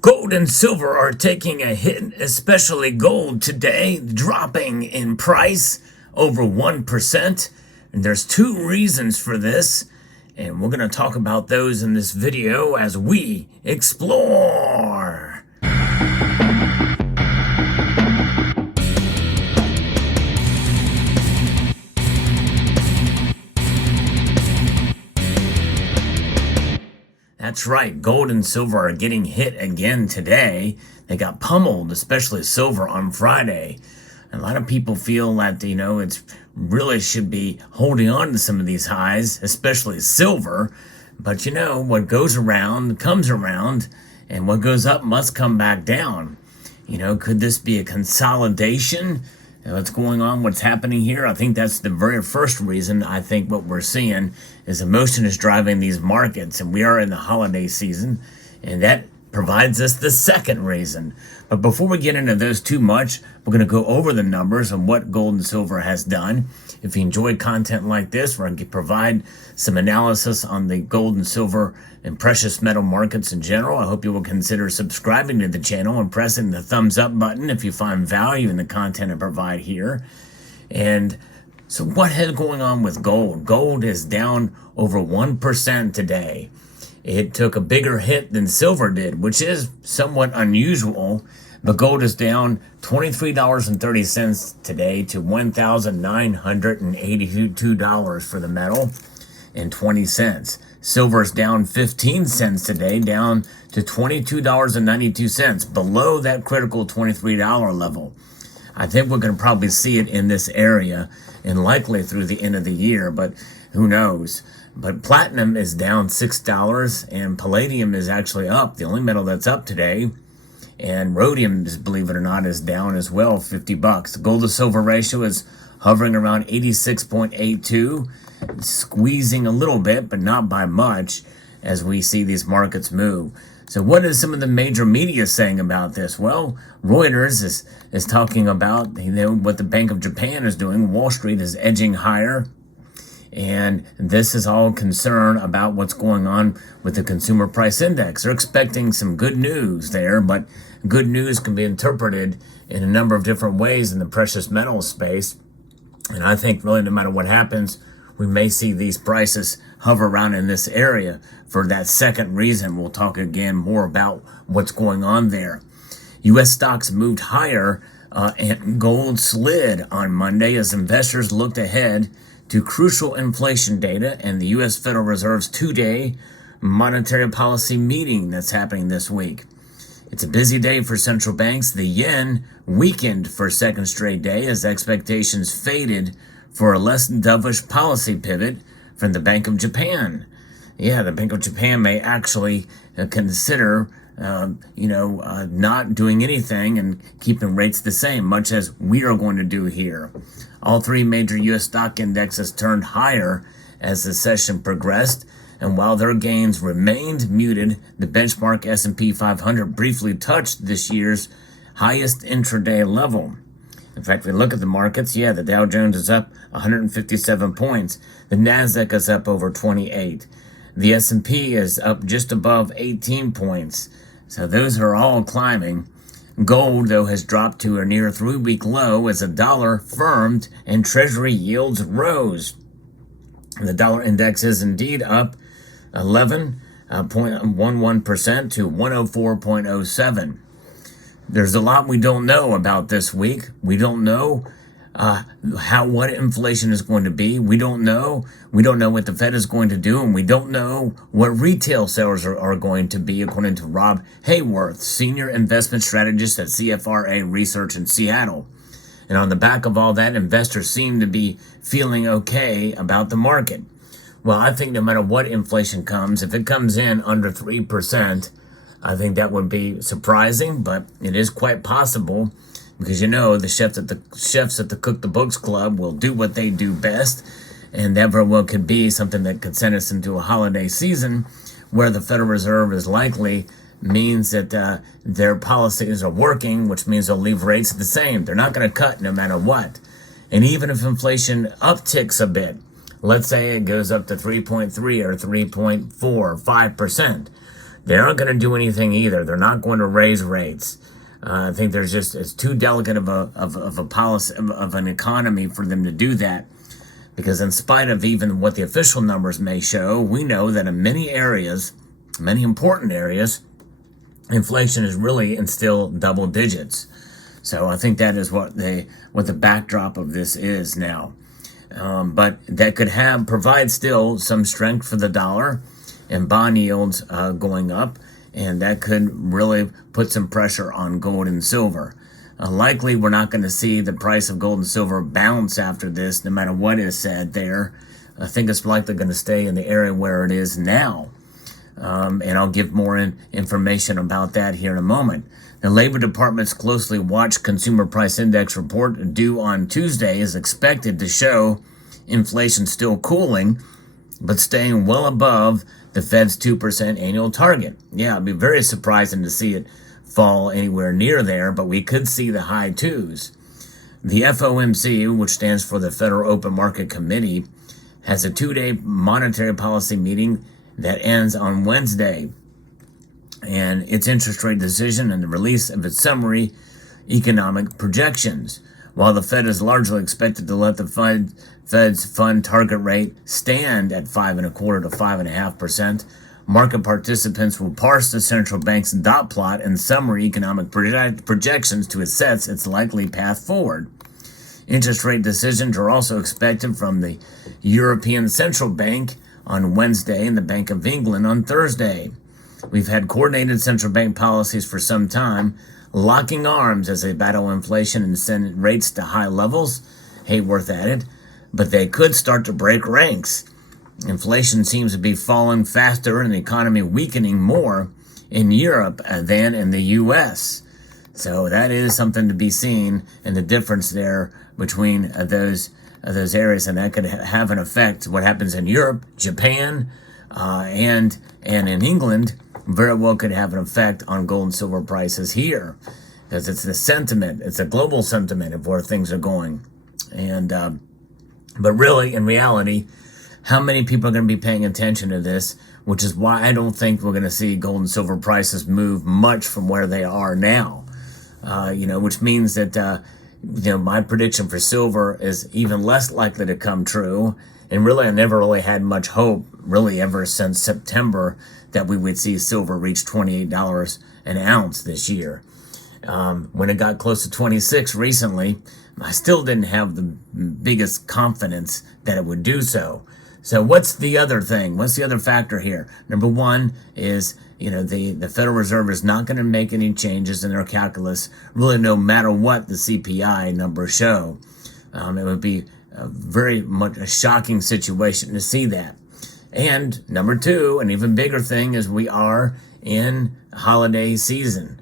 Gold and silver are taking a hit, especially gold today, dropping in price over 1%. And there's two reasons for this, and we're going to talk about those in this video as we explore. That's right, gold and silver are getting hit again today. They got pummeled, especially silver on Friday. A lot of people feel that, it's really should be holding on to some of these highs, especially silver. But what goes around comes around, and what goes up must come back down. Could this be a consolidation? What's going on, what's happening here? I think that's the very first reason. I think what we're seeing is emotion is driving these markets, and we are in the holiday season, and that provides us the second reason. But before we get into those too much, we're going to go over the numbers and what gold and silver has done. If you enjoy content like this, where I can provide some analysis on the gold and silver and precious metal markets in general, I hope you will consider subscribing to the channel and pressing the thumbs up button if you find value in the content I provide here. And so what is going on with gold? Gold is down over 1% today. It took a bigger hit than silver did, which is somewhat unusual. But gold is down $23.30 today to $1,982 for the metal and 20 cents. Silver is down 15 cents today, down to $22.92, below that critical $23 level. I think we're going to probably see it in this area and likely through the end of the year, but who knows? But platinum is down $6 and palladium is actually up, the only metal that's up today. And rhodium, believe it or not, is down as well, $50. The gold to silver ratio is hovering around 86.82, squeezing a little bit, but not by much, as we see these markets move. So what is some of the major media saying about this? Well, Reuters is talking about what the Bank of Japan is doing. Wall Street is edging higher. And this is all concern about what's going on with the consumer price index. They're expecting some good news there, but good news can be interpreted in a number of different ways in the precious metal space. And I think really no matter what happens, we may see these prices hover around in this area for that second reason. We'll talk again more about what's going on there. U.S. stocks moved higher and gold slid on Monday as investors looked ahead to crucial inflation data and the U.S. Federal Reserve's two-day monetary policy meeting that's happening this week. It's a busy day for central banks. The yen weakened for a second straight day as expectations faded for a less dovish policy pivot from the Bank of Japan. Yeah, the Bank of Japan may actually consider not doing anything and keeping rates the same, much as we are going to do here. All three major U.S. stock indexes turned higher as the session progressed, and while their gains remained muted, the benchmark S&P 500 briefly touched this year's highest intraday level. In fact, if we look at the markets, the Dow Jones is up 157 points. The Nasdaq is up over 28. The S&P is up just above 18 points. So those are all climbing. Gold, though, has dropped to a near 3-week low as the dollar firmed and treasury yields rose. The dollar index is indeed up 11.11% to 104.07. There's a lot we don't know about this week. We don't know what inflation is going to be. We don't know what the Fed is going to do, and we don't know what retail sales are going to be, according to Rob Hayworth, senior investment strategist at CFRA Research in Seattle. And on the back of all that, investors seem to be feeling okay about the market. Well, I think no matter what inflation comes, if it comes in under 3%, I think that would be surprising, but it is quite possible. Because the chefs at the Cook the Books Club will do what they do best, and that very well could be something that could send us into a holiday season where the Federal Reserve is likely means that their policies are working, which means they'll leave rates the same. They're not going to cut no matter what. And even if inflation upticks a bit, let's say it goes up to 3.3 or 3.4 or 5%, They aren't going to do anything either. They're not going to raise rates. I think it's too delicate of a policy of an economy for them to do that. Because in spite of even what the official numbers may show, we know that in many areas, many important areas, inflation is really in still double digits. So I think that is what the backdrop of this is now. But that could provide still some strength for the dollar and bond yields going up, and that could really put some pressure on gold and silver. Likely, we're not going to see the price of gold and silver bounce after this, no matter what is said there. I think it's likely going to stay in the area where it is now. And I'll give more information about that here in a moment. The Labor Department's closely watched Consumer Price Index report due on Tuesday is expected to show inflation still cooling, but staying well above the Fed's 2% annual target. Yeah, it'd be very surprising to see it fall anywhere near there, but we could see the high twos. The FOMC, which stands for the Federal Open Market Committee, has a 2-day monetary policy meeting that ends on Wednesday, and its interest rate decision and the release of its summary economic projections. While the Fed is largely expected to let the Fed's fund target rate stand at 5.25% to 5.5%, market participants will parse the central bank's dot plot and summary economic projections to assess its likely path forward. Interest rate decisions are also expected from the European Central Bank on Wednesday and the Bank of England on Thursday. We've had coordinated central bank policies for some time, locking arms as they battle inflation and send rates to high levels. Hayworth added, but they could start to break ranks. Inflation seems to be falling faster and the economy weakening more in Europe than in the U.S. So that is something to be seen, and the difference there between those areas, and that could have an effect. What happens in Europe, Japan, and in England very well could have an effect on gold and silver prices here, because it's the sentiment, it's a global sentiment of where things are going. And but really, in reality, how many people are going to be paying attention to this, which is why I don't think we're going to see gold and silver prices move much from where they are now. Which means that, my prediction for silver is even less likely to come true. And really, I never really had much hope, really ever since September, that we would see silver reach $28 an ounce this year. When it got close to 26 recently, I still didn't have the biggest confidence that it would do so. So what's the other thing? What's the other factor here? Number one is, the Federal Reserve is not going to make any changes in their calculus, really no matter what the CPI numbers show. It would be very much a shocking situation to see that. And number two, an even bigger thing, is we are in holiday season,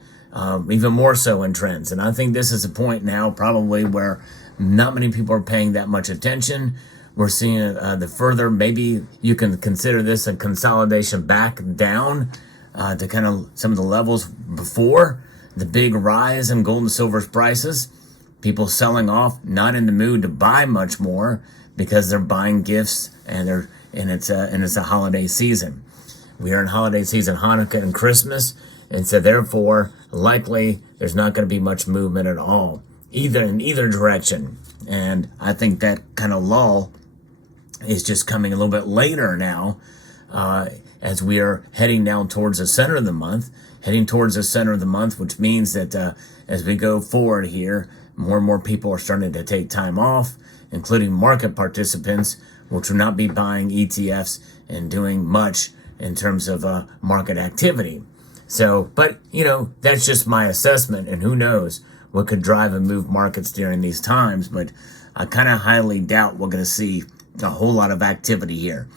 even more so in trends. And I think this is a point now probably where not many people are paying that much attention. We're seeing the further, maybe you can consider this a consolidation back down to kind of some of the levels before the big rise in gold and silver prices. People selling off, not in the mood to buy much more because they're buying gifts and it's a holiday season. We are in holiday season, Hanukkah and Christmas, and so therefore likely there's not going to be much movement at all, in either direction. And I think that kind of lull is just coming a little bit later now, as we are heading down towards the center of the month, which means that as we go forward here, more and more people are starting to take time off, including market participants, which will not be buying ETFs and doing much in terms of market activity. So, but, that's just my assessment, and who knows what could drive and move markets during these times, but I kind of highly doubt we're going to see a whole lot of activity here.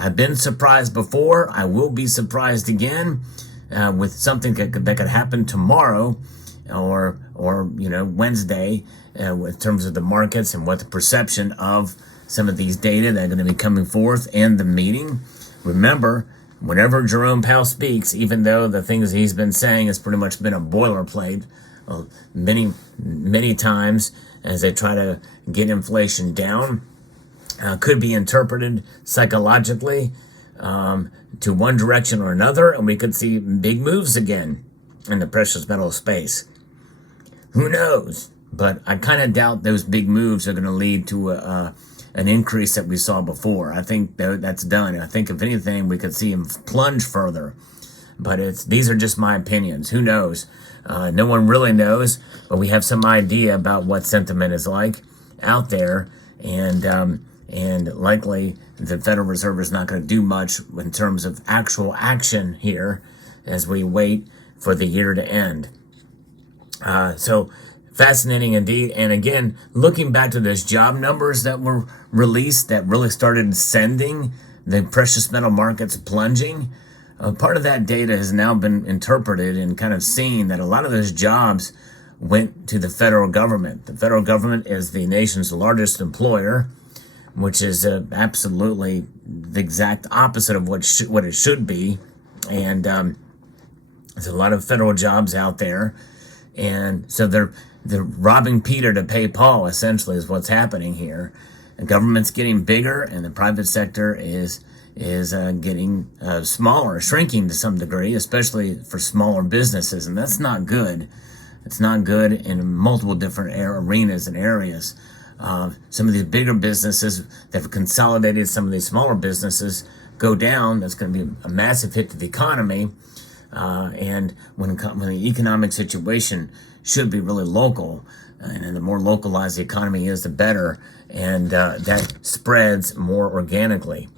I've been surprised before. I will be surprised again with something that could happen tomorrow or Wednesday in terms of the markets and what the perception of some of these data that are going to be coming forth and the meeting. Remember, whenever Jerome Powell speaks, even though the things he's been saying has pretty much been a boilerplate many, many times as they try to get inflation down, could be interpreted psychologically to one direction or another, and we could see big moves again in the precious metal space. Who knows? But I kind of doubt those big moves are going to lead to an increase that we saw before. I think that's done. I think if anything, we could see him plunge further. But these are just my opinions. Who knows? No one really knows, but we have some idea about what sentiment is like out there, and likely the Federal Reserve is not going to do much in terms of actual action here as we wait for the year to end. So fascinating indeed. And again, looking back to those job numbers that were released that really started sending the precious metal markets plunging, part of that data has now been interpreted and kind of seen that a lot of those jobs went to the federal government. The federal government is the nation's largest employer, which is absolutely the exact opposite of what it should be. And there's a lot of federal jobs out there. And so they're robbing Peter to pay Paul, essentially, is what's happening here. The government's getting bigger, and the private sector is getting smaller, shrinking to some degree, especially for smaller businesses, and that's not good. It's not good in multiple different arenas and areas. Some of these bigger businesses that have consolidated some of these smaller businesses go down. That's going to be a massive hit to the economy. And when the economic situation should be really local, and the more localized the economy is, the better, and that spreads more organically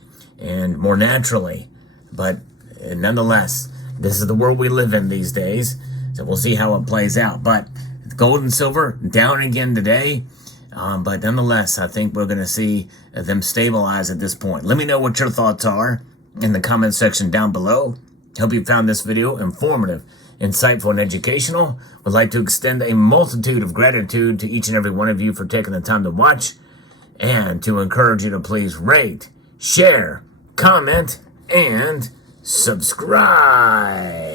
and more naturally. But nonetheless, this is the world we live in these days, so we'll see how it plays out. But gold and silver down again today, but nonetheless, I think we're going to see them stabilize at this point. Let me know what your thoughts are in the comment section down below. Hope you found this video informative, insightful, and educational. Would like to extend a multitude of gratitude to each and every one of you for taking the time to watch, and to encourage you to please rate, share, comment, and subscribe.